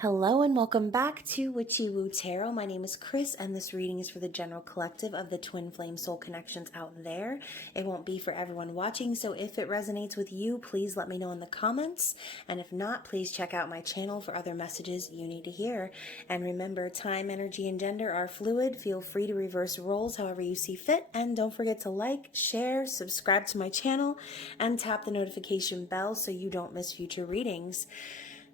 Hello and welcome back to Witchy-Woo Tarot. My name is Chris and this reading is for the general collective of the twin flame soul connections out there. It won't be for everyone watching, so if it resonates with you, please let me know in the comments. And if not, please check out my channel for other messages you need to hear. And remember, time, energy, and gender are fluid. Feel free to reverse roles however you see fit. And don't forget to like, share, subscribe to my channel, and tap the notification bell so you don't miss future readings.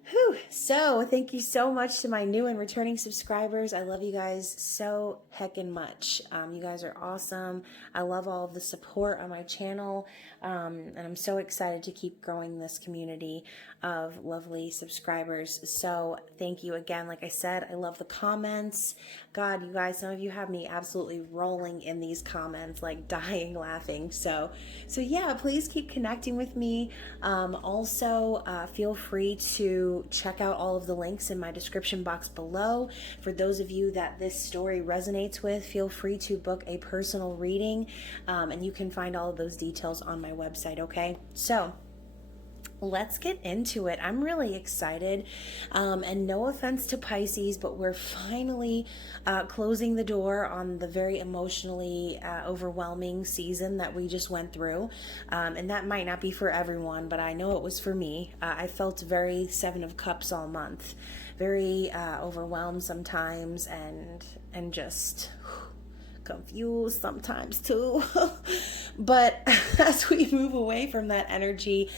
Whew. So thank you so much to my new and returning subscribers. I love you guys so heckin' much. You guys are awesome. I love all of the support on my channel. And I'm so excited to keep growing this community of lovely subscribers. So thank you again. Like I said, I love the comments. God, you guys, some of you have me absolutely rolling in these comments, like dying laughing. So yeah, please keep connecting with me. Also, feel free to check out all of the links in my description box below. For those of you that this story resonates with, feel free to book a personal reading, and you can find all of those details on my website, okay? So let's get into it. I'm really excited, and no offense to Pisces, but we're finally closing the door on the very emotionally overwhelming season that we just went through, and that might not be for everyone, but I know it was for me. I felt very Seven of Cups all month, very overwhelmed sometimes, and just confused sometimes too. But as we move away from that energy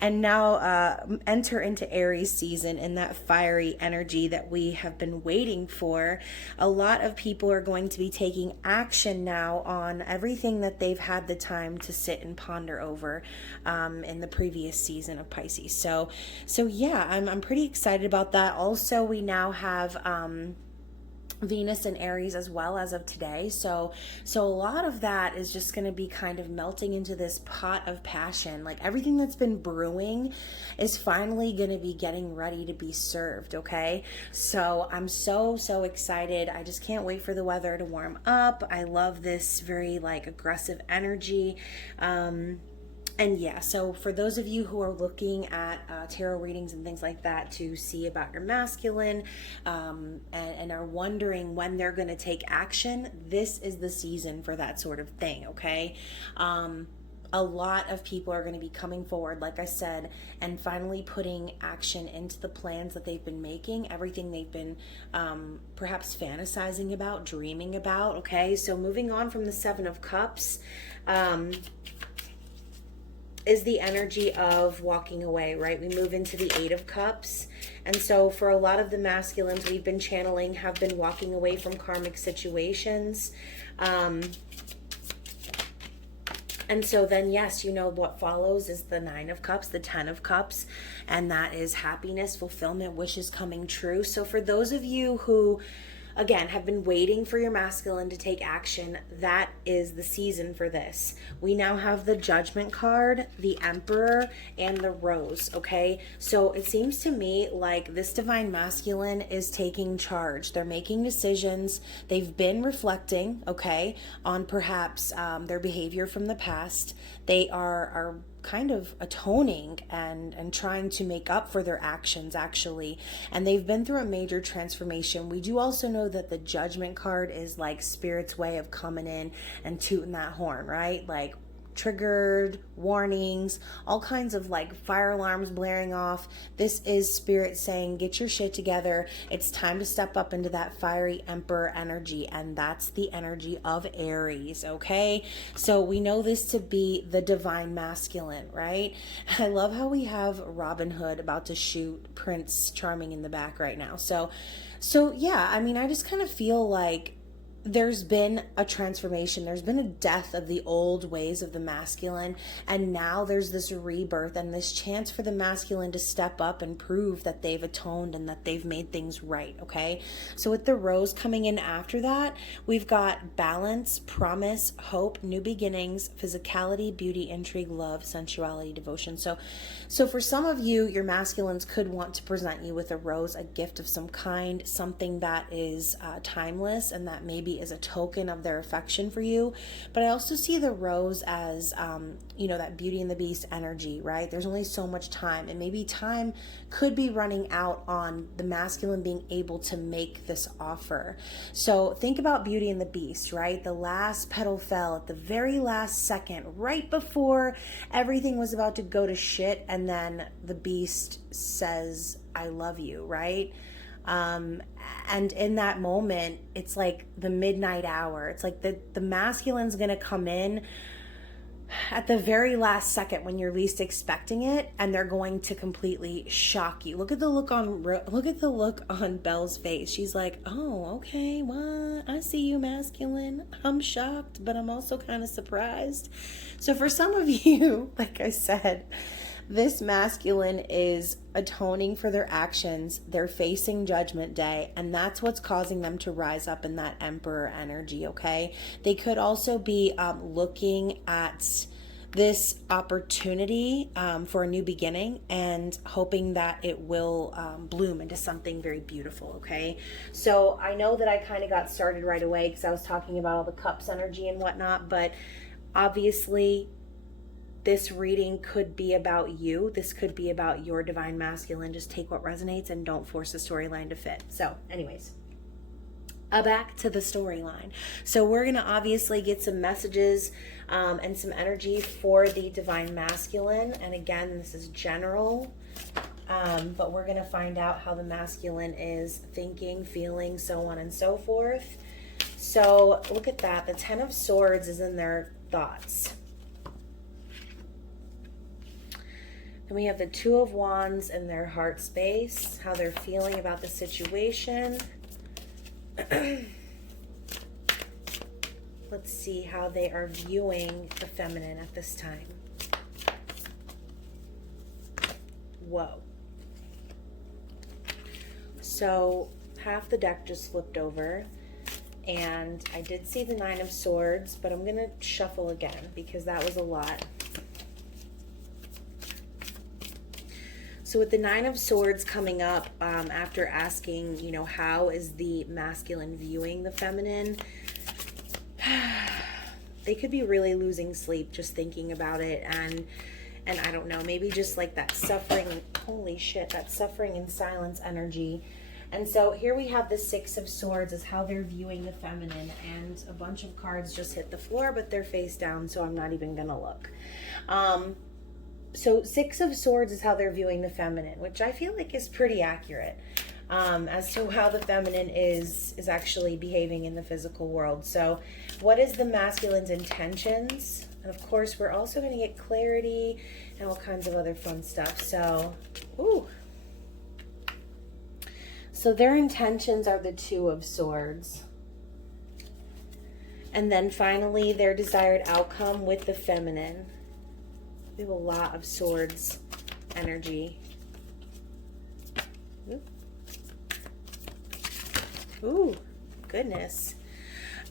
and now enter into Aries season and that fiery energy that we have been waiting for, a lot of people are going to be taking action now on everything that they've had the time to sit and ponder over in the previous season of Pisces. So yeah, I'm pretty excited about that. Also, we now have Venus and Aries as well as of today. So a lot of that is just going to be kind of melting into this pot of passion. Like everything that's been brewing is finally going to be getting ready to be served, okay? So I'm so excited. I just can't wait for the weather to warm up. I love this very like aggressive energy. And yeah, so for those of you who are looking at tarot readings and things like that to see about your masculine, and are wondering when they're going to take action, this is the season for that sort of thing, okay? A lot of people are going to be coming forward, like I said, and finally putting action into the plans that they've been making, everything they've been perhaps fantasizing about, dreaming about, okay? So moving on from the Seven of Cups, is the energy of walking away, right? We move into the Eight of Cups. And so for a lot of the masculines we've been channeling have been walking away from karmic situations. And so then, yes, you know, what follows is the Nine of Cups, the 10 of Cups, and that is happiness, fulfillment, wishes coming true. So for those of you who, again, have been waiting for your masculine to take action, that is the season for this. We now have the Judgment card, the Emperor, and the Rose, okay? So it seems to me like this divine masculine is taking charge. They're making decisions. They've been reflecting, okay, on perhaps their behavior from the past. They are kind of atoning and trying to make up for their actions, actually, and they've been through a major transformation. We do also know that the Judgment card is like Spirit's way of coming in and tooting that horn, right? Like triggered warnings, all kinds of like fire alarms blaring off. This is Spirit saying, get your shit together. It's time to step up into that fiery Emperor energy, and that's the energy of Aries, okay? So we know this to be the divine masculine, right? I love how we have Robin Hood about to shoot Prince Charming in the back right now. So yeah, I mean, I just kind of feel like there's been a transformation. There's been a death of the old ways of the masculine, and now there's this rebirth and this chance for the masculine to step up and prove that they've atoned and that they've made things right, okay? So with the Rose coming in after that, we've got balance, promise, hope, new beginnings, physicality, beauty, intrigue, love, sensuality, devotion. So for some of you, your masculines could want to present you with a rose, a gift of some kind, something that is timeless and that maybe somebody as a token of their affection for you. But I also see the rose as, that Beauty and the Beast energy, right? There's only so much time, and maybe time could be running out on the masculine being able to make this offer. So think about Beauty and the Beast, right? The last petal fell at the very last second, right before everything was about to go to shit, and then the beast says, I love you, right? And in that moment, it's like the midnight hour. It's like the masculine's gonna come in at the very last second when you're least expecting it, and they're going to completely shock you. Look at the look on Belle's face. She's like, oh, okay, well, I see you, masculine. I'm shocked, but I'm also kind of surprised. So for some of you, like I said, this masculine is atoning for their actions. They're facing Judgment Day, and that's what's causing them to rise up in that Emperor energy, okay? They could also be looking at this opportunity for a new beginning and hoping that it will bloom into something very beautiful, okay? So I know that I kind of got started right away because I was talking about all the cups energy and whatnot, but obviously this reading could be about you. This could be about your divine masculine. Just take what resonates and don't force the storyline to fit. So anyways, back to the storyline. So we're going to obviously get some messages and some energy for the divine masculine. And again, this is general, but we're going to find out how the masculine is thinking, feeling, so on and so forth. So look at that. The 10 of Swords is in their thoughts. Then we have the 2 of Wands in their heart space, how they're feeling about the situation. Let's see how they are viewing the feminine at this time. Whoa. So half the deck just flipped over, and I did see the 9 of Swords, but I'm going to shuffle again because that was a lot. So with the 9 of Swords coming up, after asking, how is the masculine viewing the feminine, they could be really losing sleep just thinking about it. And I don't know, maybe just like that suffering, holy shit, that suffering in silence energy. And so here we have the 6 of Swords is how they're viewing the feminine, and a bunch of cards just hit the floor, but they're face down, so I'm not even gonna look. So 6 of Swords is how they're viewing the feminine, which I feel like is pretty accurate as to how the feminine is actually behaving in the physical world. So what is the masculine's intentions? And of course, we're also going to get clarity and all kinds of other fun stuff. So, so their intentions are the 2 of Swords. And then finally, their desired outcome with the feminine. We have a lot of Swords energy. Ooh, goodness.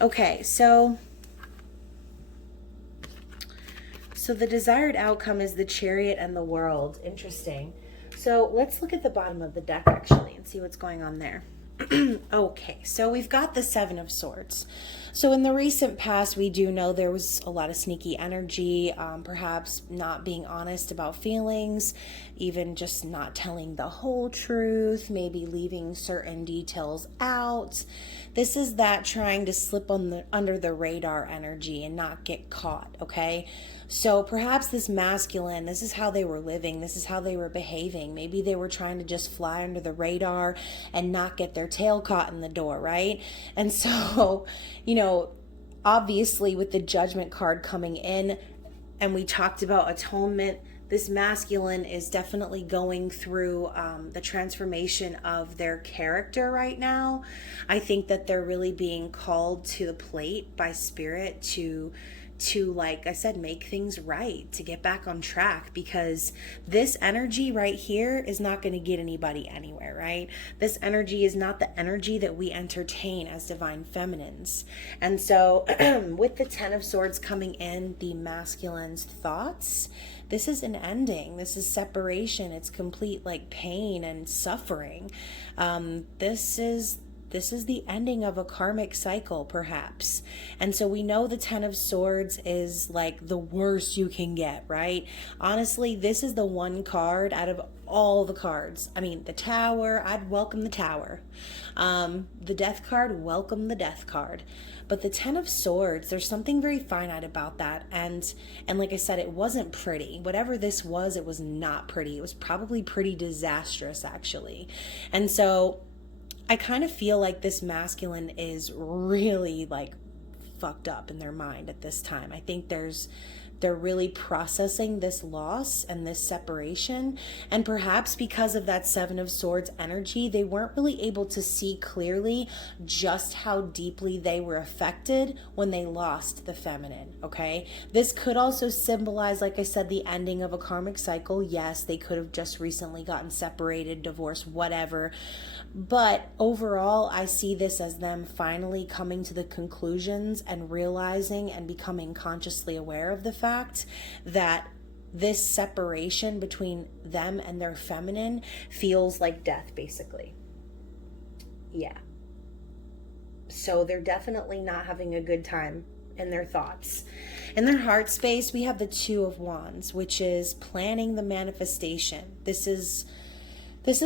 Okay, so the desired outcome is the Chariot and the World. Interesting. So let's look at the bottom of the deck actually and see what's going on there. Okay, so we've got the 7 of Swords. So in the recent past, we do know there was a lot of sneaky energy, perhaps not being honest about feelings, even just not telling the whole truth, maybe leaving certain details out. This is that trying to slip under the radar energy and not get caught, okay? So perhaps this masculine, this is how they were living, this is how they were behaving. Maybe they were trying to just fly under the radar and not get their tail caught in the door, right? And so, obviously with the Judgment card coming in, and we talked about atonement, this masculine is definitely going through the transformation of their character right now. I think that they're really being called to the plate by spirit to like I said, make things right, to get back on track, because this energy right here is not going to get anybody anywhere, right? This energy is not the energy that we entertain as divine feminines. And so with the 10 of Swords coming in, the masculine's thoughts, this is an ending. This is separation. It's complete like pain and suffering. This is this is the ending of a karmic cycle, perhaps. And so we know the 10 of Swords is like the worst you can get, right? Honestly, this is the one card out of all the cards. I mean, the Tower, I'd welcome the Tower. The Death card, welcome the Death card. But the 10 of Swords, there's something very finite about that. And like I said, it wasn't pretty. Whatever this was, it was not pretty. It was probably pretty disastrous, actually. And so I kind of feel like this masculine is really like fucked up in their mind at this time. I think they're really processing this loss and this separation. And perhaps because of that 7 of Swords energy, they weren't really able to see clearly just how deeply they were affected when they lost the feminine, okay? This could also symbolize, like I said, the ending of a karmic cycle. Yes, they could have just recently gotten separated, divorced, whatever. But overall, I see this as them finally coming to the conclusions and realizing and becoming consciously aware of the fact that this separation between them and their feminine feels like death, basically. Yeah. So they're definitely not having a good time in their thoughts. In their heart space, we have the 2 of Wands, which is planning the manifestation. This is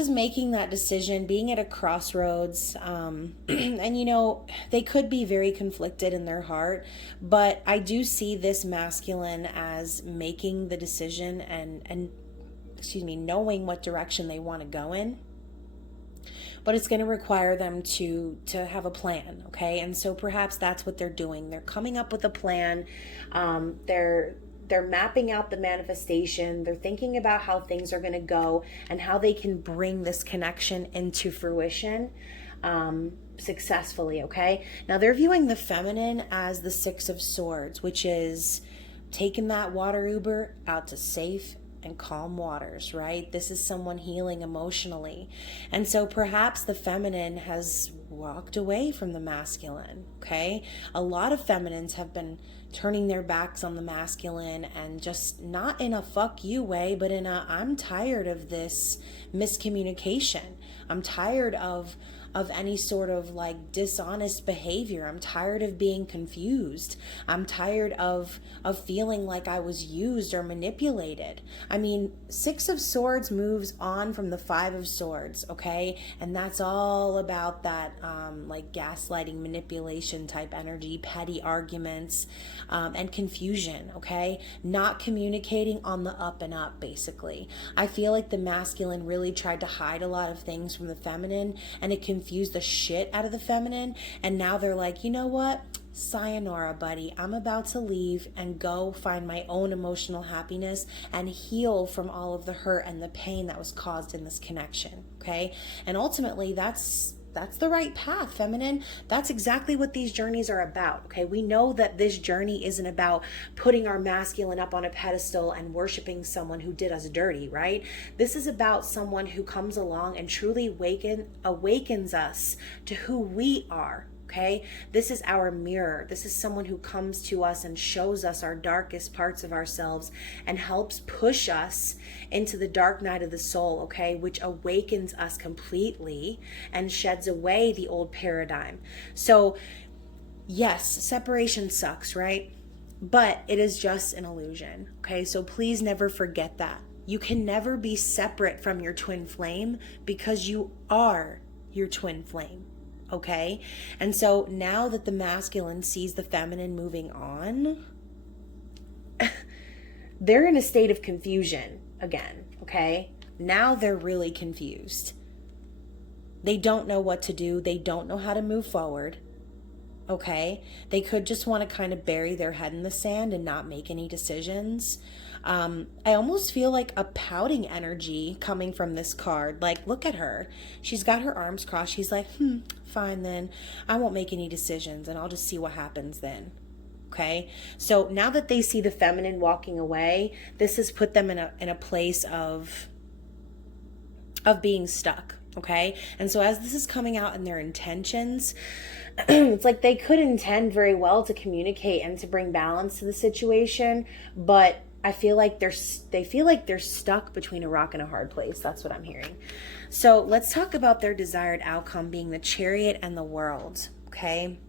making that decision, being at a crossroads, and you know, they could be very conflicted in their heart, but I do see this masculine as making the decision and knowing what direction they want to go in. But it's going to require them to have a plan, okay? And so perhaps that's what they're doing. They're coming up with a plan. They're mapping out the manifestation. They're thinking about how things are going to go and how they can bring this connection into fruition successfully, okay? Now, they're viewing the feminine as the 6 of Swords, which is taking that water Uber out to safe and calm waters, right? This is someone healing emotionally. And so perhaps the feminine has walked away from the masculine, okay? A lot of feminines have been turning their backs on the masculine, and just not in a fuck you way, but in a I'm tired of this miscommunication. I'm tired of any sort of like dishonest behavior. I'm tired of being confused. I'm tired of feeling like I was used or manipulated. I mean, 6 of Swords moves on from the 5 of Swords, okay? And that's all about that like gaslighting, manipulation type energy, petty arguments, and confusion, okay? Not communicating on the up and up, basically. I feel like the masculine really tried to hide a lot of things from the feminine, and it confused the shit out of the feminine. And now they're like, you know what? Sayonara, buddy. I'm about to leave and go find my own emotional happiness and heal from all of the hurt and the pain that was caused in this connection, okay? And ultimately, that's the right path, feminine. That's exactly what these journeys are about, okay? We know that this journey isn't about putting our masculine up on a pedestal and worshiping someone who did us dirty, right? This is about someone who comes along and truly awakens us to who we are, okay? This is our mirror. This is someone who comes to us and shows us our darkest parts of ourselves and helps push us into the dark night of the soul, okay? Which awakens us completely and sheds away the old paradigm. So yes, separation sucks, right? But it is just an illusion, okay? So please never forget that. You can never be separate from your twin flame because you are your twin flame. Okay? And so now that the masculine sees the feminine moving on, they're in a state of confusion again, okay? Now they're really confused. They don't know what to do. They don't know how to move forward, okay? They could just want to kind of bury their head in the sand and not make any decisions. I almost feel like a pouting energy coming from this card. Like, look at her. She's got her arms crossed. She's like, fine then. I won't make any decisions and I'll just see what happens then. Okay? So now that they see the feminine walking away, this has put them in a place of being stuck. Okay? And so as this is coming out in their intentions, it's like they could intend very well to communicate and to bring balance to the situation, but I feel like they feel like they're stuck between a rock and a hard place. That's what I'm hearing. So let's talk about their desired outcome being the Chariot and the World, okay?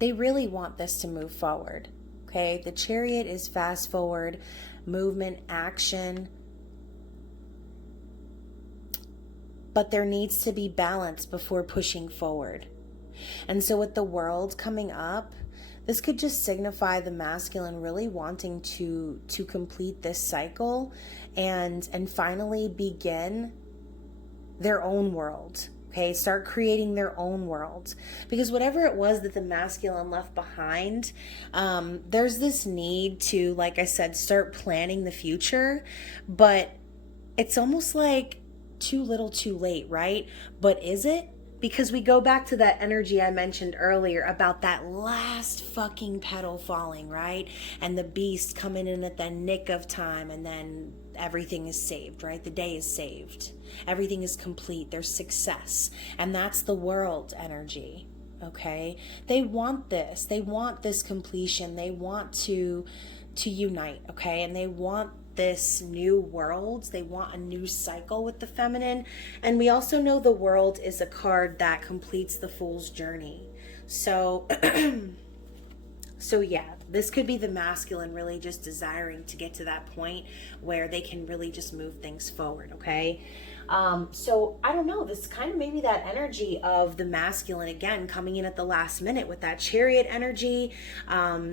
They really want this to move forward, okay? The Chariot is fast forward, movement, action. But there needs to be balance before pushing forward. And so with the World coming up, this could just signify the masculine really wanting to complete this cycle and finally begin their own world. Okay, start creating their own world. Because whatever it was that the masculine left behind, there's this need to, like I said, start planning the future. But it's almost like too little too late, right? But is it? Because we go back to that energy I mentioned earlier about that last fucking petal falling, right? And the beast coming in at the nick of time, and then everything is saved, right? The day is saved. Everything is complete. There's success. And that's the World energy, okay? They want this. They want this completion. They want to unite, okay? And they want this new world. They want a new cycle with the feminine. And we also know the World is a card that completes the Fool's journey. So so yeah, this could be the masculine really just desiring to get to that point where they can really just move things forward, okay? So I don't know, this kind of maybe that energy of the masculine again coming in at the last minute with that Chariot energy,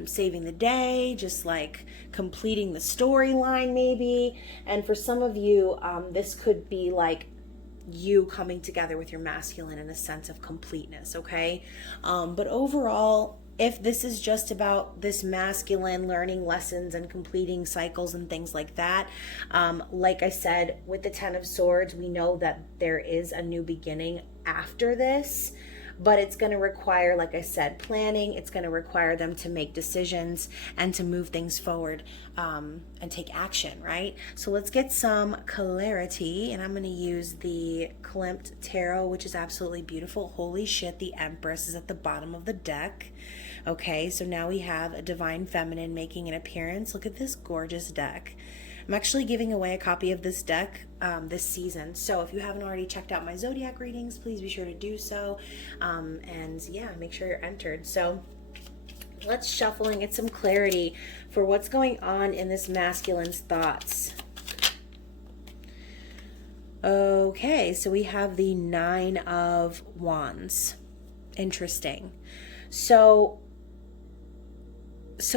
saving the day, just like completing the storyline maybe. And for some of you, this could be like you coming together with your masculine in a sense of completeness, okay? But overall, if this is just about this masculine learning lessons and completing cycles and things like that, like I said, with the Ten of Swords, we know that there is a new beginning after this, but it's going to require, like I said, planning. It's going to require them to make decisions and to move things forward and take action, right? So let's get some clarity, and I'm going to use the Klimt Tarot, which is absolutely beautiful. Holy shit, the Empress is at the bottom of the deck. Okay, so now we have a Divine Feminine making an appearance. Look at this gorgeous deck. I'm actually giving away a copy of this deck this season. So if you haven't already checked out my zodiac readings, please be sure to do so. And yeah, make sure you're entered. So let's shuffle and get some clarity for what's going on in this masculine's thoughts. Okay, so we have the Nine of Wands. Interesting. So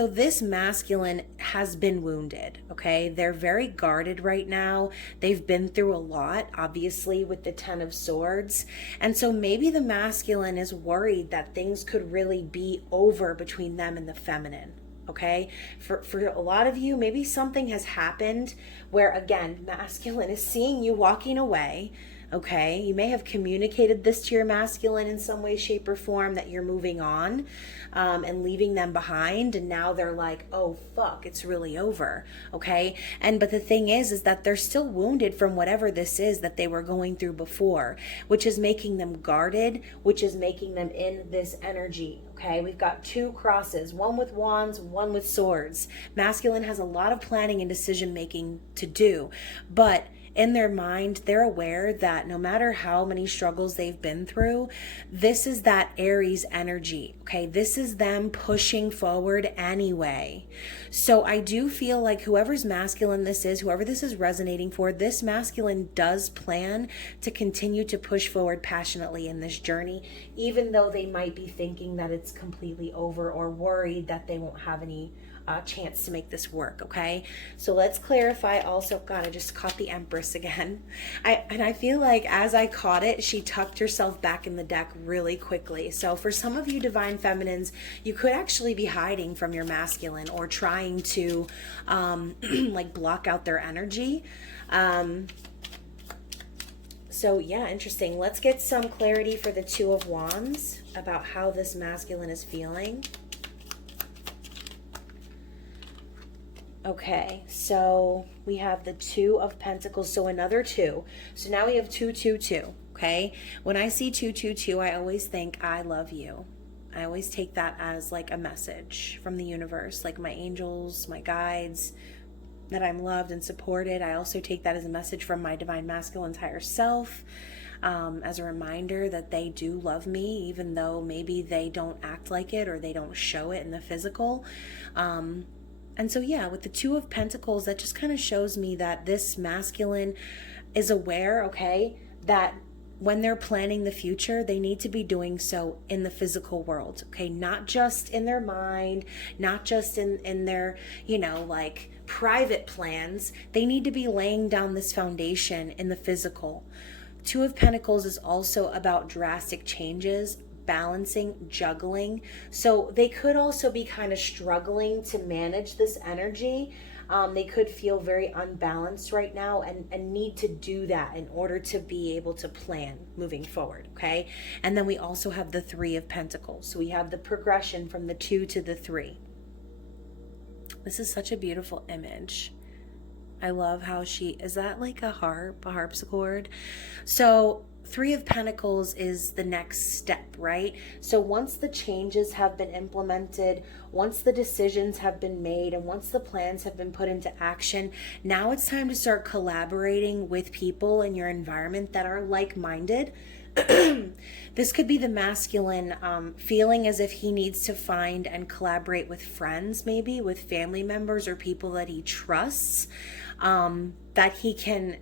this masculine has been wounded, okay? They're very guarded right now. They've been through a lot, obviously, with the Ten of Swords. And so maybe the masculine is worried that things could really be over between them and the feminine, okay? For a lot of you, maybe something has happened where, again, masculine is seeing you walking away, okay? You may have communicated this to your masculine in some way, shape, or form that you're moving on and leaving them behind. And now they're like, oh, fuck, it's really over, okay? But the thing is that they're still wounded from whatever this is that they were going through before, which is making them guarded, which is making them in this energy, okay? We've got two crosses, one with wands, one with swords. Masculine has a lot of planning and decision making to do, but in their mind, they're aware that no matter how many struggles they've been through, this is that Aries energy, okay? This is them pushing forward anyway. So I do feel like whoever's masculine this is, whoever this is resonating for, this masculine does plan to continue to push forward passionately in this journey, even though they might be thinking that it's completely over or worried that they won't have any chance to make this work, okay? So let's clarify also. God, I just caught the Empress again. I feel like as I caught it, she tucked herself back in the deck really quickly. So for some of you Divine Feminines, you could actually be hiding from your masculine or trying to like block out their energy. So yeah, interesting. Let's get some clarity for the Two of Wands about how this masculine is feeling. Okay, so we have the Two of Pentacles, so another two. So now we have 2, 2, 2, okay? When I see 2, 2, 2, I always think, I love you. I always take that as like a message from the universe, like my angels, my guides, that I'm loved and supported. I also take that as a message from my divine masculine's higher self, as a reminder that they do love me, even though maybe they don't act like it or they don't show it in the physical. And so, yeah, with the Two of Pentacles, that just kind of shows me that this masculine is aware, okay, that when they're planning the future, they need to be doing so in the physical world, okay? Not just in their mind, not just in their, you know, like private plans. They need to be laying down this foundation in the physical. Two of Pentacles is also about drastic changes, balancing, juggling. So they could also be kind of struggling to manage this energy. They could feel very unbalanced right now and need to do that in order to be able to plan moving forward, okay? And then we also have the Three of Pentacles. So we have the progression from the 2 to the 3. This is such a beautiful image. I love how is that like a harp, a harpsichord? So Three of Pentacles is the next step, right? So once the changes have been implemented, once the decisions have been made, and once the plans have been put into action, now it's time to start collaborating with people in your environment that are like-minded. This could be the masculine feeling as if he needs to find and collaborate with friends, maybe with family members or people that he trusts, that he can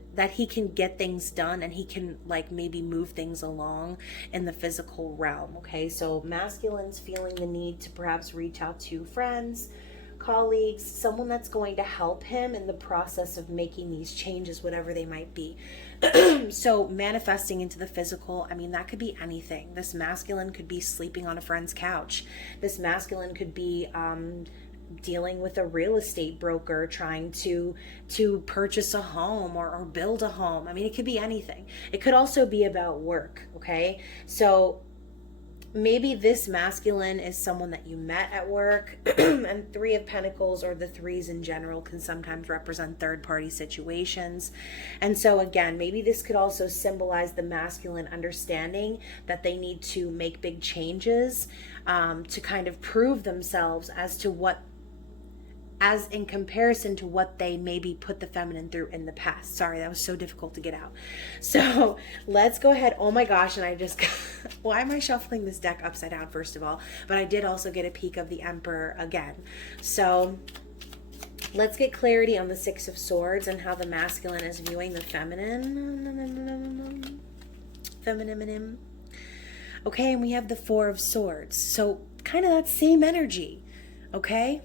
get things done, and he can like maybe move things along in the physical realm. Okay, so masculine's feeling the need to perhaps reach out to friends, colleagues, someone that's going to help him in the process of making these changes, whatever they might be. So manifesting into the physical, I mean, that could be anything. This masculine could be sleeping on a friend's couch. This masculine could be dealing with a real estate broker trying to purchase a home or build a home. I mean, it could be anything. It could also be about work, okay? So maybe this masculine is someone that you met at work, and Three of Pentacles, or the threes in general, can sometimes represent third-party situations. And so again, maybe this could also symbolize the masculine understanding that they need to make big changes to kind of prove themselves as in comparison to what they maybe put the feminine through in the past. Sorry, that was so difficult to get out. So let's go ahead. Oh my gosh, and I just why am I shuffling this deck upside down, first of all? But I did also get a peek of the Emperor again. So let's get clarity on the Six of Swords and how the masculine is viewing the feminine. Okay, and we have the Four of Swords. So kind of that same energy, okay?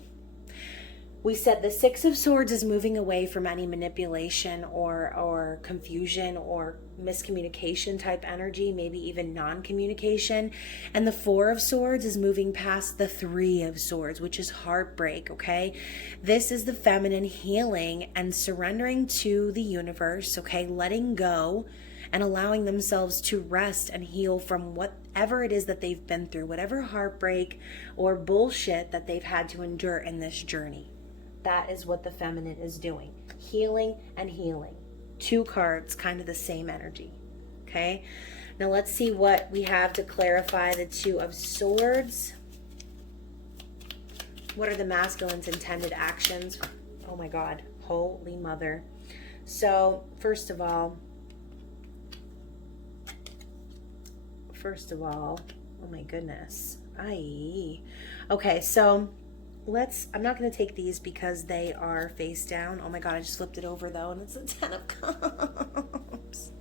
We said the Six of Swords is moving away from any manipulation or confusion or miscommunication type energy, maybe even non-communication. And the Four of Swords is moving past the Three of Swords, which is heartbreak, okay? This is the feminine healing and surrendering to the universe, okay? Letting go and allowing themselves to rest and heal from whatever it is that they've been through, whatever heartbreak or bullshit that they've had to endure in this journey. That is what the feminine is doing. Healing and healing. Two cards, kind of the same energy. Okay? Now let's see what we have to clarify the Two of Swords. What are the masculine's intended actions? Oh my God. Holy mother. So, first of all, oh my goodness. Okay, so I'm not going to take these because they are face down. Oh my God, I just flipped it over though, and it's a Ten of Cups.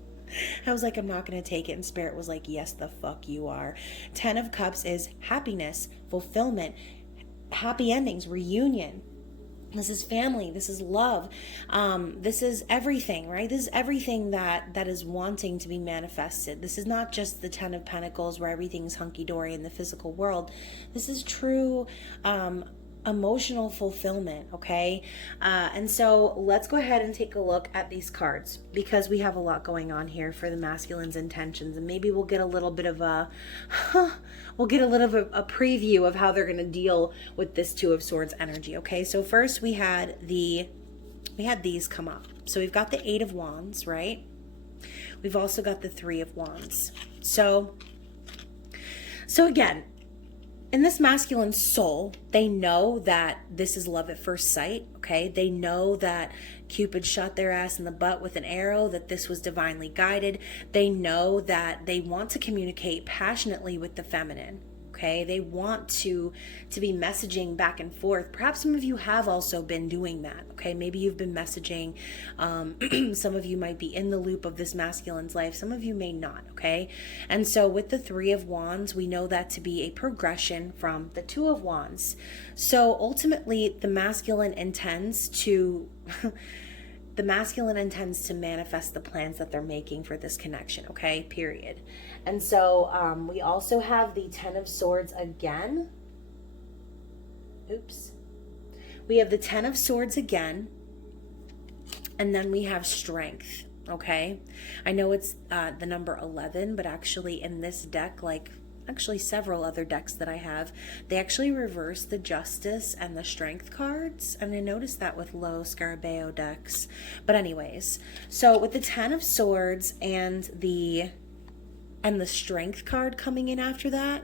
I was like, I'm not going to take it, and Spirit was like, yes, the fuck you are. Ten of Cups is happiness, fulfillment, happy endings, reunion. This is family. This is love. This is everything, right? This is everything that is wanting to be manifested. This is not just the Ten of Pentacles where everything's hunky-dory in the physical world. This is true emotional fulfillment, okay? And so let's go ahead and take a look at these cards, because we have a lot going on here for the masculine's intentions, and maybe we'll get a little bit of a preview of how they're going to deal with this Two of Swords energy. Okay, so first we had these come up. So we've got the Eight of Wands, right? We've also got the Three of Wands. So again, in this masculine soul, they know that this is love at first sight, okay? They know that Cupid shot their ass in the butt with an arrow, that this was divinely guided. They know that they want to communicate passionately with the feminine, okay? They want to be messaging back and forth. Perhaps some of you have also been doing that, okay? Maybe you've been messaging. Some of you might be in the loop of this masculine's life. Some of you may not, okay? And so with the Three of Wands, we know that to be a progression from the Two of Wands. So ultimately, the masculine intends to... the masculine intends to manifest the plans that they're making for this connection, okay? Period. And so we also have the Ten of Swords again. Oops. We have the Ten of Swords again. And then we have Strength, okay? I know it's the number 11, but actually in this deck, like actually several other decks that I have, they actually reverse the Justice and the Strength cards, and I noticed that with low Scarabeo decks. But anyways, so with the Ten of Swords and the Strength card coming in after that,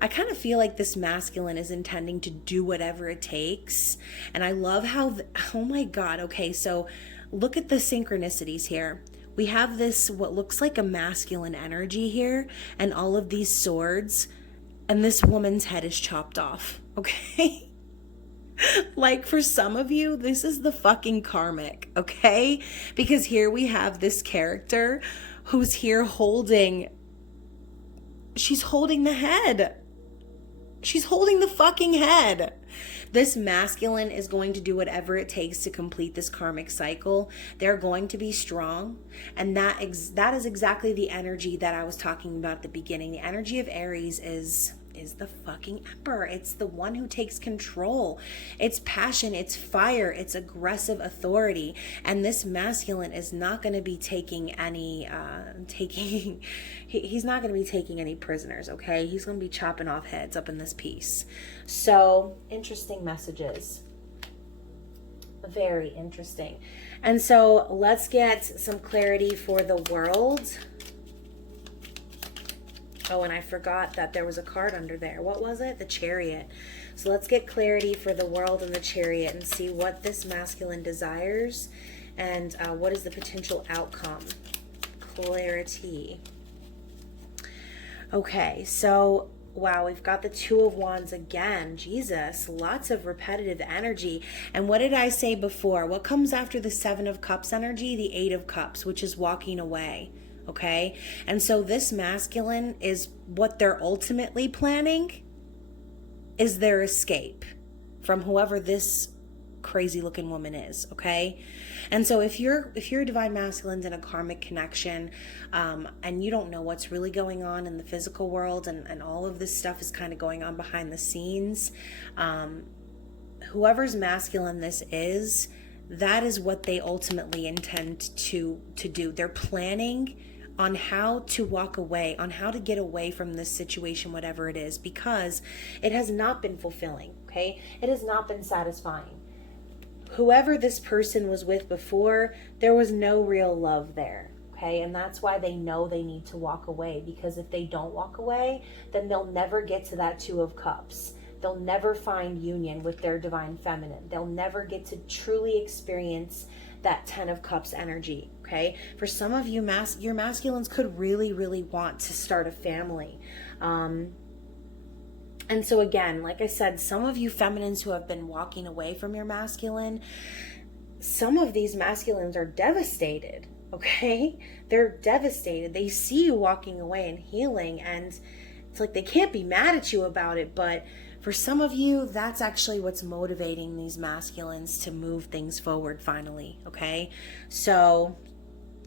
I kind of feel like this masculine is intending to do whatever it takes. And I love how, oh my God, okay, so look at the synchronicities here. We have this, what looks like a masculine energy here, and all of these swords, and this woman's head is chopped off, okay? Like for some of you, this is the fucking karmic, okay? Because here we have this character who's here she's holding the head. She's holding the fucking head. This masculine is going to do whatever it takes to complete this karmic cycle. They're going to be strong. And that is exactly the energy that I was talking about at the beginning. The energy of Aries is the fucking Emperor. It's the one who takes control. It's passion, it's fire, it's aggressive authority. And this masculine is not going to be taking any, he's not going to be taking any prisoners, okay? He's going to be chopping off heads up in this piece. So, interesting messages. Very interesting. And so, let's get some clarity for the world. Oh, and I forgot that there was a card under there. What was it? The Chariot. So let's get clarity for the world and the Chariot and see what this masculine desires and what is the potential outcome. Clarity. Okay, so wow, we've got the Two of Wands again. Jesus, lots of repetitive energy. And what did I say before? What comes after the Seven of Cups energy? The Eight of Cups, which is walking away. Okay, and so this masculine is what they're ultimately planning is their escape from whoever this crazy looking woman is. Okay, and so if you're a divine masculine in a karmic connection, and you don't know what's really going on in the physical world, and all of this stuff is kind of going on behind the scenes, whoever's masculine this is, that is what they ultimately intend to do. They're planning on how to walk away, on how to get away from this situation, whatever it is, because it has not been fulfilling, okay? It has not been satisfying. Whoever this person was with before, there was no real love there, okay? And that's why they know they need to walk away, because if they don't walk away, then they'll never get to that Two of Cups. They'll never find union with their divine feminine. They'll never get to truly experience that Ten of Cups energy, okay? For some of you, your masculines could really, really want to start a family. And so again, like I said, some of you feminines who have been walking away from your masculine, some of these masculines are devastated, okay? They're devastated. They see you walking away and healing, and it's like they can't be mad at you about it, but for some of you, that's actually what's motivating these masculines to move things forward finally, okay? So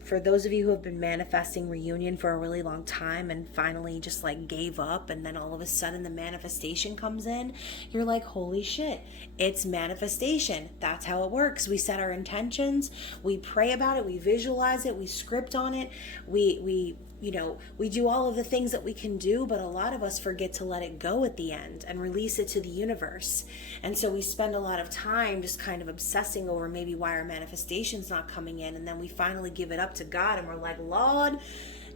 for those of you who have been manifesting reunion for a really long time and finally just like gave up, and then all of a sudden the manifestation comes in, you're like, holy shit, it's manifestation. That's how it works. We set our intentions, we pray about it, we visualize it, we script on it, we do all of the things that we can do, but a lot of us forget to let it go at the end and release it to the universe. And so we spend a lot of time just kind of obsessing over maybe why our manifestation's not coming in, and then we finally give it up to God and we're like, Lord,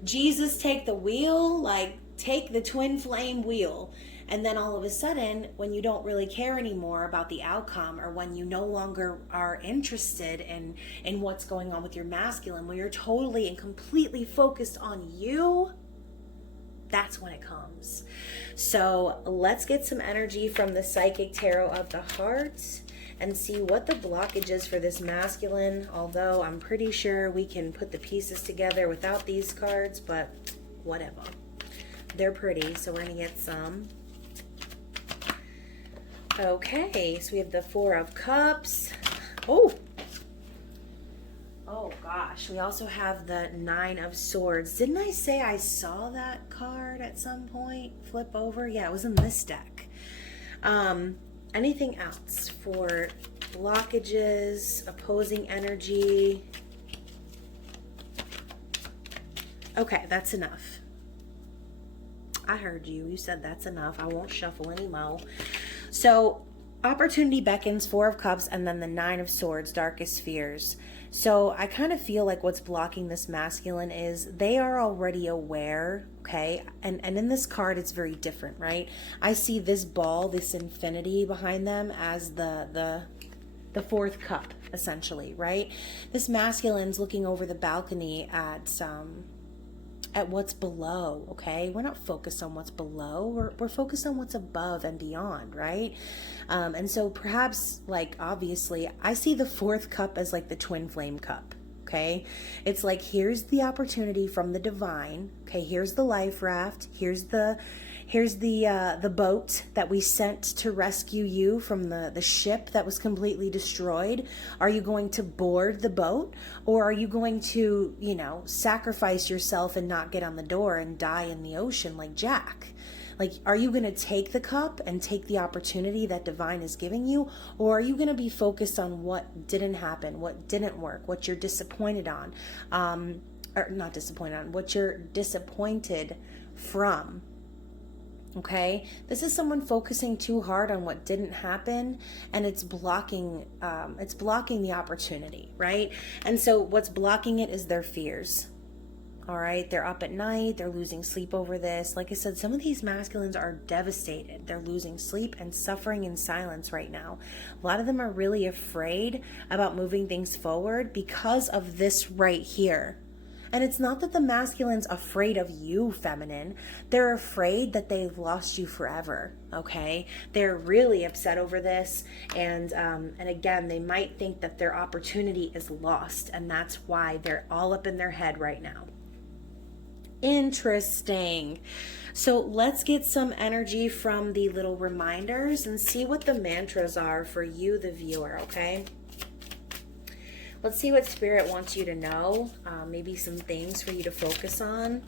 Jesus, take the wheel, like take the twin flame wheel. And then all of a sudden, when you don't really care anymore about the outcome, or when you no longer are interested in what's going on with your masculine, when you're totally and completely focused on you, that's when it comes. So let's get some energy from the Psychic Tarot of the Heart and see what the blockage is for this masculine. Although I'm pretty sure we can put the pieces together without these cards, but whatever. They're pretty, so we're going to get some. Okay, so we have the Four of Cups. Oh gosh, we also have the Nine of Swords. Didn't I say I saw that card at some point flip over? Yeah, it was in this deck. Anything else for blockages, opposing energy? Okay, that's enough. I heard you. You said that's enough. I won't shuffle anymore. So, opportunity beckons, Four of Cups, and then the Nine of Swords, darkest fears. So I kind of feel like what's blocking this masculine is they are already aware, okay? And in this card, it's very different, right? I see this ball, this infinity behind them as the fourth cup, essentially, right? This masculine's looking over the balcony at what's below, okay? We're not focused on what's below. We're focused on what's above and beyond, right? And so perhaps, like, obviously, I see the fourth cup as like the twin flame cup, okay? It's like, here's the opportunity from the divine, okay? Here's the life raft. Here's the boat that we sent to rescue you from the ship that was completely destroyed. Are you going to board the boat, or are you going to, you know, sacrifice yourself and not get on the door and die in the ocean like Jack? Like, are you going to take the cup and take the opportunity that divine is giving you, or are you going to be focused on what didn't happen, what didn't work, what you're disappointed on, or not disappointed on, what you're disappointed from? Okay, this is someone focusing too hard on what didn't happen, and it's blocking the opportunity, right? And so what's blocking it is their fears. All right, they're up at night, they're losing sleep over this. Like I said, some of these masculines are devastated. They're losing sleep and suffering in silence right now. A lot of them are really afraid about moving things forward because of this right here. And it's not that the masculine's afraid of you, feminine. They're afraid that they've lost you forever, okay? They're really upset over this. And again, they might think that their opportunity is lost. And that's why they're all up in their head right now. Interesting. So let's get some energy from the little reminders and see what the mantras are for you, the viewer, okay? Let's see what Spirit wants you to know. Maybe some things for you to focus on.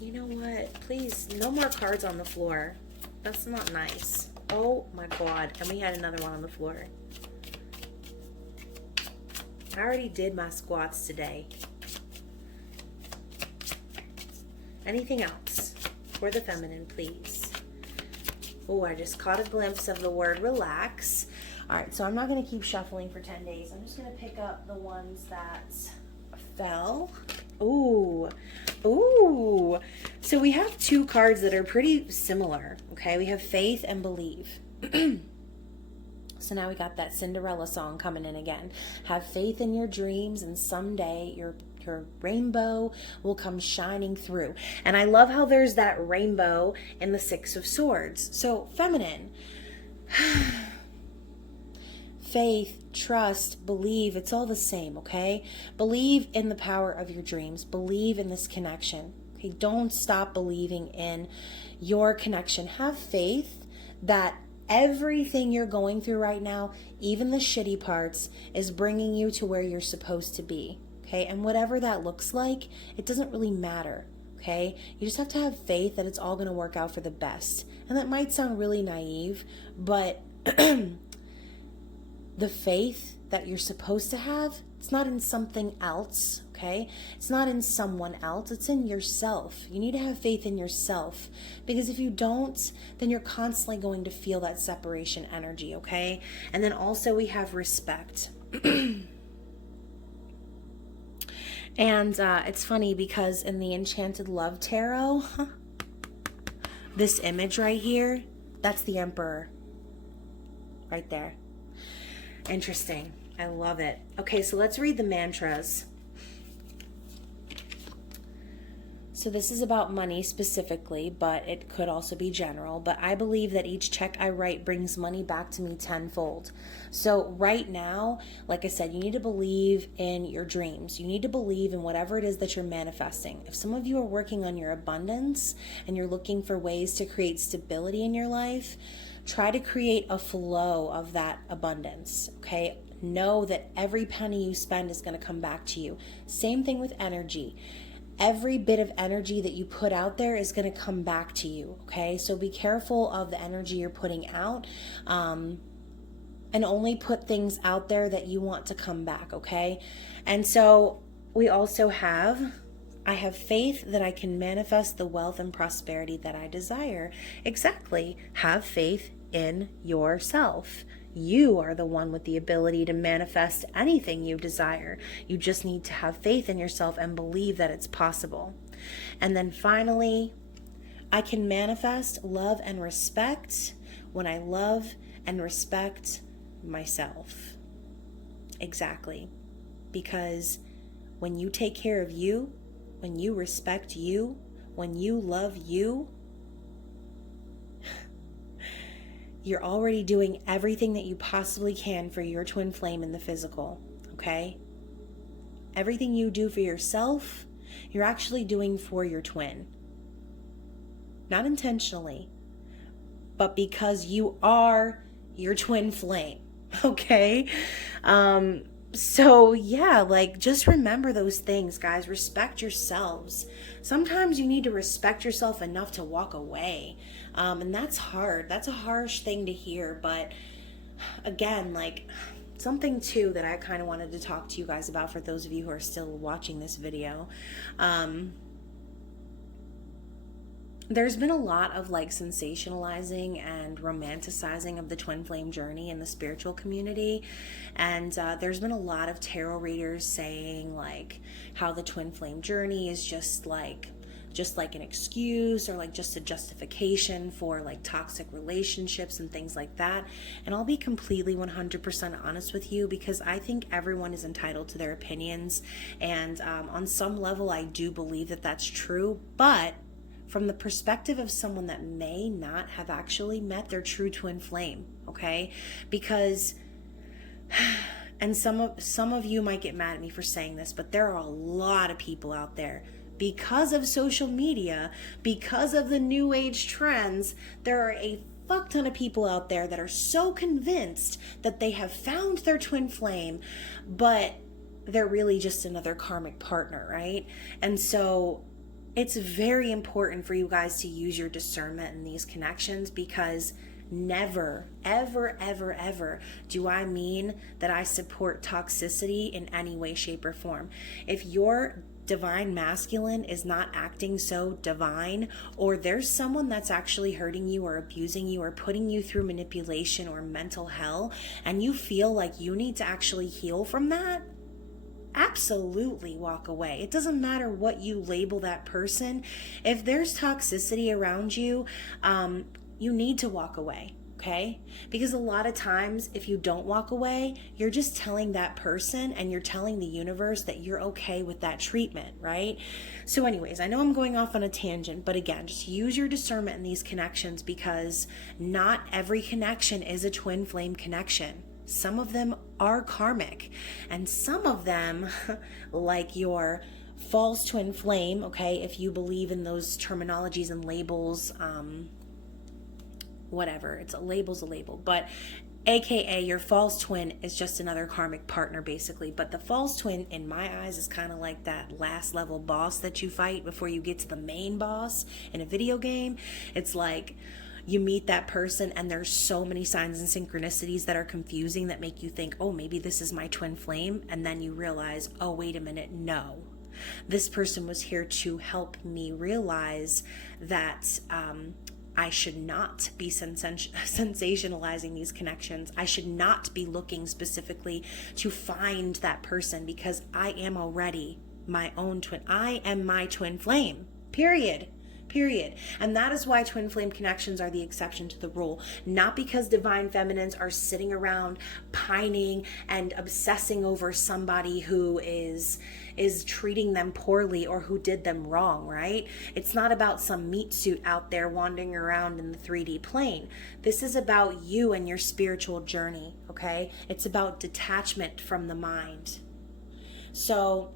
You know what? Please, no more cards on the floor. That's not nice. Oh my God. And we had another one on the floor. I already did my squats today. Anything else for the feminine, please? Oh, I just caught a glimpse of the word relax. All right, so I'm not going to keep shuffling for 10 days. I'm just going to pick up the ones that fell. Ooh. So we have two cards that are pretty similar, okay? We have faith and believe. So now we got that Cinderella song coming in again. Have faith in your dreams, and someday your rainbow will come shining through. And I love how there's that rainbow in the Six of Swords. So feminine. Faith, trust, believe, it's all the same, okay? Believe in the power of your dreams. Believe in this connection. Okay, don't stop believing in your connection. Have faith that everything you're going through right now, even the shitty parts, is bringing you to where you're supposed to be, okay? And whatever that looks like, it doesn't really matter, okay? You just have to have faith that it's all going to work out for the best. And that might sound really naive, but the faith that you're supposed to have, it's not in something else, okay? It's not in someone else. It's in yourself. You need to have faith in yourself, because if you don't, then you're constantly going to feel that separation energy, okay? And then also we have respect. And it's funny because in the Enchanted Love Tarot, This image right here, that's the Emperor. Right there. Interesting. I love it. Okay, so let's read the mantras. So this is about money specifically, but it could also be general. But I believe that each check I write brings money back to me tenfold. So right now, like I said, you need to believe in your dreams. You need to believe in whatever it is that you're manifesting. If some of you are working on your abundance and you're looking for ways to create stability in your life, try to create a flow of that abundance, okay? Know that every penny you spend is going to come back to you. Same thing with energy. Every bit of energy that you put out there is going to come back to you, okay? So be careful of the energy you're putting out, and only put things out there that you want to come back, okay? And so we also I have faith that I can manifest the wealth and prosperity that I desire. Exactly. Have faith in yourself. You are the one with the ability to manifest anything you desire. You just need to have faith in yourself and believe that it's possible. And then finally, I can manifest love and respect when I love and respect myself. Exactly. Because when you take care of you, when you respect you, when you love you, you're already doing everything that you possibly can for your twin flame in the physical, okay? Everything you do for yourself, you're actually doing for your twin. Not intentionally, but because you are your twin flame, okay? So yeah, like just remember those things, guys. Respect yourselves. Sometimes you need to respect yourself enough to walk away. And that's hard. That's a harsh thing to hear. But again, like something too that I kind of wanted to talk to you guys about for those of you who are still watching this video. There's been a lot of like sensationalizing and romanticizing of the twin flame journey in the spiritual community. And there's been a lot of tarot readers saying like how the twin flame journey is just like an excuse or like just a justification for like toxic relationships and things like that. And I'll be completely 100% honest with you, because I think everyone is entitled to their opinions. And on some level, I do believe that that's true. But from the perspective of someone that may not have actually met their true twin flame, okay? Because, and some of you might get mad at me for saying this, but there are a lot of people out there, because of social media, because of the new age trends, there are a fuck ton of people out there that are so convinced that they have found their twin flame, but they're really just another karmic partner, right? And so it's very important for you guys to use your discernment in these connections, because never, ever, ever, ever do I mean that I support toxicity in any way, shape, or form. If your divine masculine is not acting so divine, or there's someone that's actually hurting you or abusing you or putting you through manipulation or mental hell, and you feel like you need to actually heal from that, absolutely walk away. It doesn't matter what you label that person. If there's toxicity around you, you need to walk away, okay? Because a lot of times, if you don't walk away, you're just telling that person and you're telling the universe that you're okay with that treatment, right? So anyways, I know I'm going off on a tangent, but again, just use your discernment in these connections, because not every connection is a twin flame connection. Some of them are karmic, and some of them, like your false twin flame, okay, if you believe in those terminologies and labels, whatever, it's a label, but AKA your false twin is just another karmic partner, basically. But the false twin, in my eyes, is kind of like that last level boss that you fight before you get to the main boss in a video game. It's like you meet that person and there's so many signs and synchronicities that are confusing that make you think, oh, maybe this is my twin flame. And then you realize, oh, wait a minute, no. This person was here to help me realize that I should not be sensationalizing these connections. I should not be looking specifically to find that person, because I am already my own twin. I am my twin flame, period. period. And that is why twin flame connections are the exception to the rule. Not because divine feminines are sitting around pining and obsessing over somebody who is treating them poorly or who did them wrong, right? It's not about some meat suit out there wandering around in the 3D plane. This is about you and your spiritual journey, okay? It's about detachment from the mind. So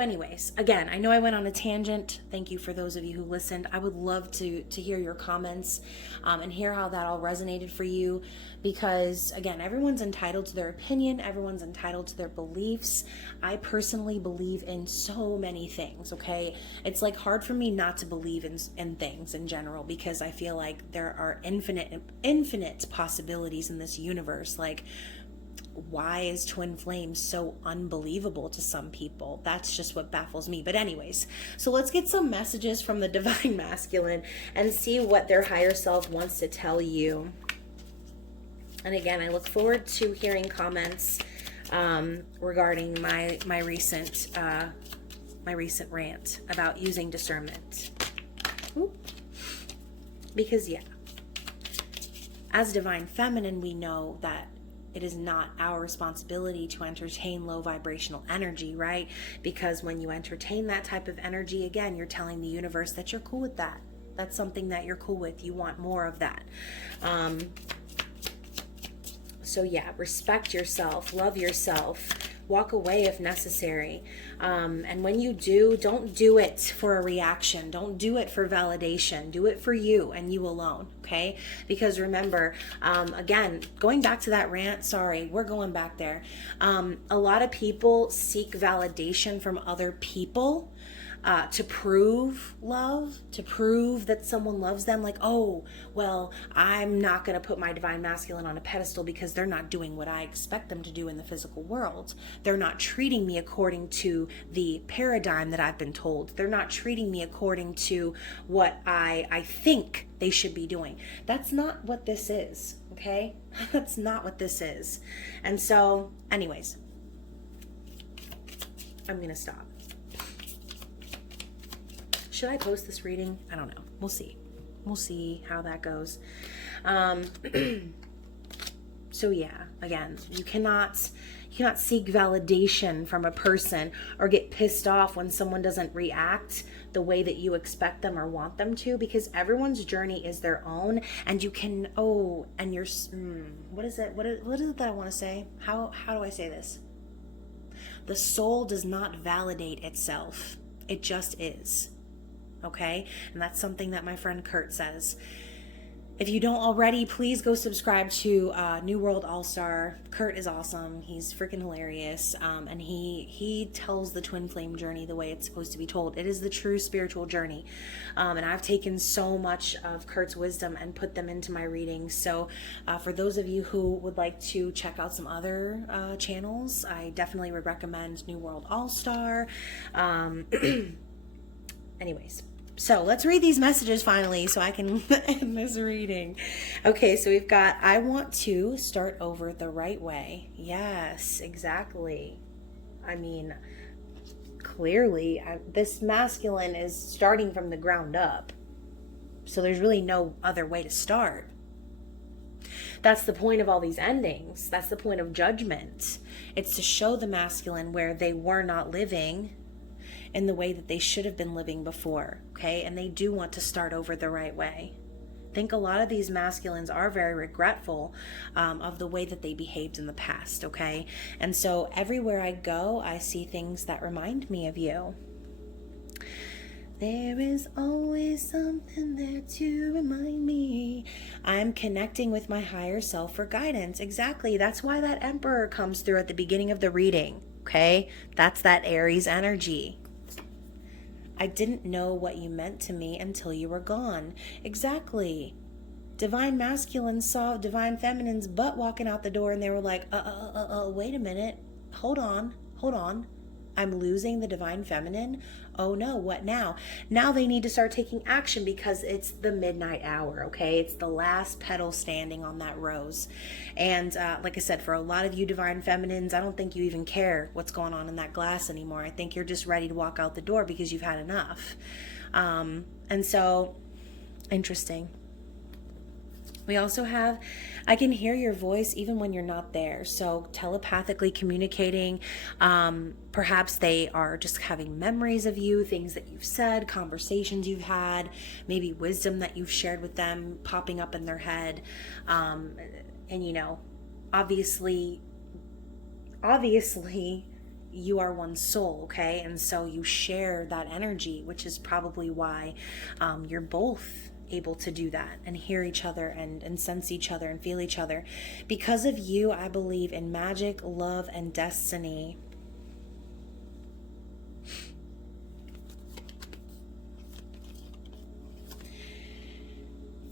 anyways, again, I know I went on a tangent. Thank you for those of you who listened. I would love to hear your comments and hear how that all resonated for you, because again, everyone's entitled to their opinion. Everyone's entitled to their beliefs. I personally believe in so many things, okay? It's like hard for me not to believe in things in general, because I feel like there are infinite possibilities in this universe. Like, why is twin flame so unbelievable to some people? That's just what baffles me. But anyways, so let's get some messages from the divine masculine and see what their higher self wants to tell you. And again, I look forward to hearing comments regarding my recent rant about using discernment. Ooh. Because yeah, as divine feminine, we know that it is not our responsibility to entertain low vibrational energy, right? Because when you entertain that type of energy, again, you're telling the universe that you're cool with that. That's something that you're cool with. You want more of that. So yeah, respect yourself, love yourself, walk away if necessary. And when you do, don't do it for a reaction. Don't do it for validation. Do it for you and you alone, okay? Because remember, again, going back to that rant, sorry, we're going back there. A lot of people seek validation from other people to prove love, to prove that someone loves them. Like, oh, well, I'm not going to put my divine masculine on a pedestal because they're not doing what I expect them to do in the physical world. They're not treating me according to the paradigm that I've been told. They're not treating me according to what I think they should be doing. That's not what this is, okay? That's not what this is. And so, anyways, I'm going to stop. Should I post this reading? I don't know. We'll see. We'll see how that goes. So yeah, again, you cannot seek validation from a person or get pissed off when someone doesn't react the way that you expect them or want them to, because everyone's journey is their own. And you can, and you're, what is it? What is it that I want to say? How do I say this? The soul does not validate itself. It just is. Okay? And that's something that my friend Kurt says. If you don't already, please go subscribe to New World All-Star. Kurt is awesome. He's freaking hilarious. And he tells the twin flame journey the way it's supposed to be told. It is the true spiritual journey. And I've taken so much of Kurt's wisdom and put them into my readings. So for those of you who would like to check out some other channels, I definitely would recommend New World All-Star. Anyways. So let's read these messages finally so I can end this reading. Okay, so we've got, I want to start over the right way. Yes, exactly. I mean, clearly, this masculine is starting from the ground up. So there's really no other way to start. That's the point of all these endings. That's the point of judgment. It's to show the masculine where they were not living in the way that they should have been living before, okay? And they do want to start over the right way. I think a lot of these masculines are very regretful of the way that they behaved in the past, okay? And so everywhere I go, I see things that remind me of you. There is always something there to remind me. I'm connecting with my higher self for guidance. Exactly. That's why that Emperor comes through at the beginning of the reading, okay? That's that Aries energy. I didn't know what you meant to me until you were gone. Exactly. Divine masculine saw divine feminine's butt walking out the door and they were like, wait a minute. Hold on. I'm losing the divine feminine. Oh no, what now? Now they need to start taking action because it's the midnight hour, okay? It's the last petal standing on that rose. And like I said, for a lot of you divine feminines, I don't think you even care what's going on in that glass anymore. I think you're just ready to walk out the door because you've had enough. And so, interesting. We also have, I can hear your voice even when you're not there. So telepathically communicating, perhaps they are just having memories of you, things that you've said, conversations you've had, maybe wisdom that you've shared with them popping up in their head. And you know, obviously you are one soul, okay? And so you share that energy, which is probably why you're both able to do that and hear each other and sense each other and feel each other. Because of you, I believe in magic, love, and destiny.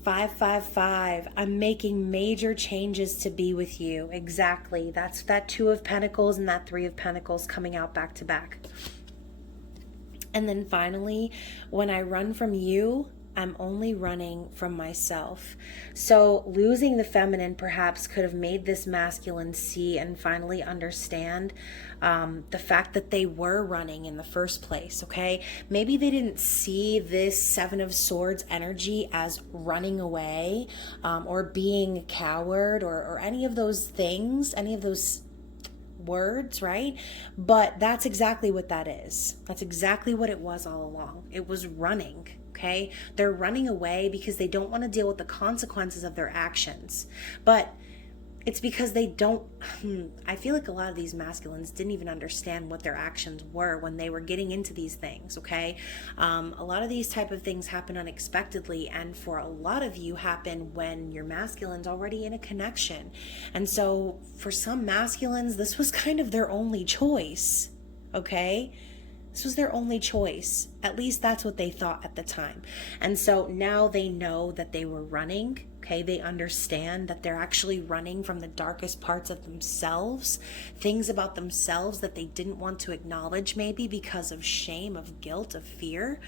$555. I'm making major changes to be with you. Exactly. That's that Two of Pentacles and that Three of Pentacles coming out back to back. And then finally, when I run from you, I'm only running from myself. So losing the feminine perhaps could have made this masculine see and finally understand the fact that they were running in the first place, okay? Maybe they didn't see this Seven of Swords energy as running away or being a coward or any of those things, any of those words, right? But that's exactly what that is. That's exactly what it was all along. It was running. Okay, they're running away because they don't want to deal with the consequences of their actions. But it's because they don't, I feel like a lot of these masculines didn't even understand what their actions were when they were getting into these things, okay? A lot of these type of things happen unexpectedly, and for a lot of you happen when your masculine's already in a connection. And so for some masculines, this was kind of their only choice, okay? This was their only choice. At least that's what they thought at the time. And so now they know that they were running. Okay, they understand that they're actually running from the darkest parts of themselves, things about themselves that they didn't want to acknowledge, maybe because of shame, of guilt, of fear.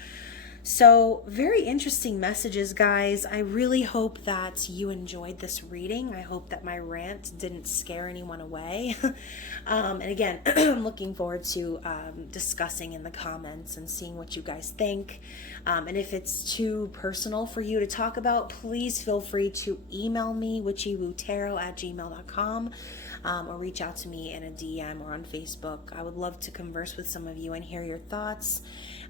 So very interesting messages, guys. I really hope that you enjoyed this reading. I hope that my rant didn't scare anyone away. And again, I'm looking forward to discussing in the comments and seeing what you guys think. And if it's too personal for you to talk about, please feel free to email me, WitchyWooTarot@gmail.com. Or reach out to me in a DM or on Facebook. I would love to converse with some of you and hear your thoughts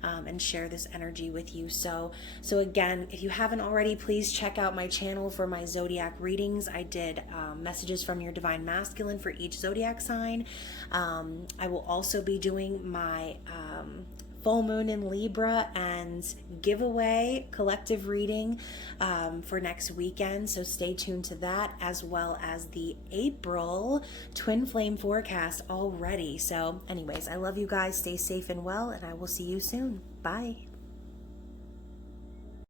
and share this energy with you. So again, if you haven't already, please check out my channel for my zodiac readings. I did messages from your divine masculine for each zodiac sign. I will also be doing my full moon in Libra and giveaway collective reading for next weekend, so stay tuned to that, as well as the April twin flame forecast already. So anyways, I love you guys, stay safe and well, and I will see you soon. Bye.